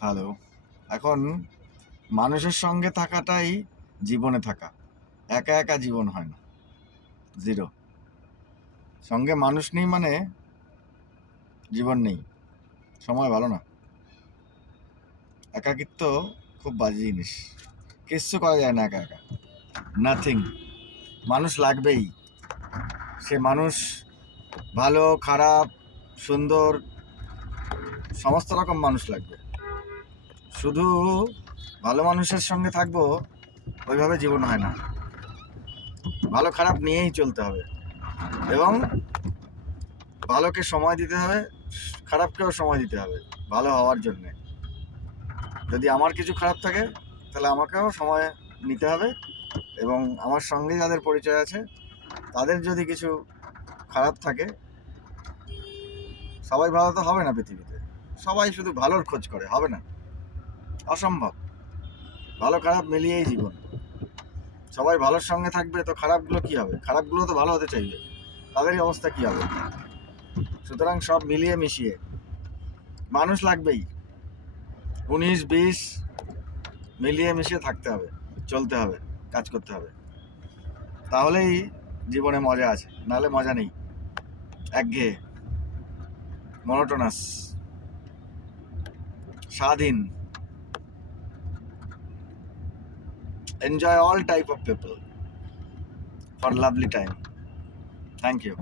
Hello. এখন মানুষের সঙ্গে থাকাটাই জীবনে থাকা। একা একা জীবন হয় না। জিরো। সঙ্গে মানুষ নেই মানে জীবন নেই। সময় ভালো না। একাকিত্ব খুব বাজে জিনিস। কিচ্ছু করা যায় না একা একা। নাথিং। মানুষ লাগবেই। সে মানুষ ভালো, খারাপ, সুন্দর সমস্ত রকম মানুষ লাগবে। শুধু ভালো মানুষের সঙ্গে থাকবো ওইভাবে জীবন হয় না। ভালো খারাপ নিয়েই চলতে হবে এবং ভালোকে সময় দিতে হবে, খারাপকেও সময় দিতে হবে ভালো হওয়ার জন্যে। যদি আমার কিছু খারাপ থাকে তাহলে আমাকেও সময় নিতে হবে এবং আমার সঙ্গে যাদের পরিচয় আছে তাদের যদি কিছু খারাপ থাকে, সবাই ভালো তো হবে না পৃথিবীতে। সবাই শুধু ভালোর খোঁজ করে, হবে না, অসম্ভব। ভালো খারাপ মিলিয়েই জীবন। সবাই ভালোর সঙ্গে থাকবে তো খারাপগুলো কি হবে? খারাপগুলো তো ভালো হতে চাইবে, তাদেরই অবস্থা কি হবে? সুতরাং সব মিলিয়ে মিশিয়ে মানুষ লাগবেই। 19-20 মিলিয়ে মিশিয়ে থাকতে হবে, চলতে হবে, কাজ করতে হবে। তাহলেই জীবনে মজা আছে, নাহলে মজা নেই। একঘেয়ে, মনোটোনাস, স্বাধীন। Enjoy all type of people for lovely time. Thank you.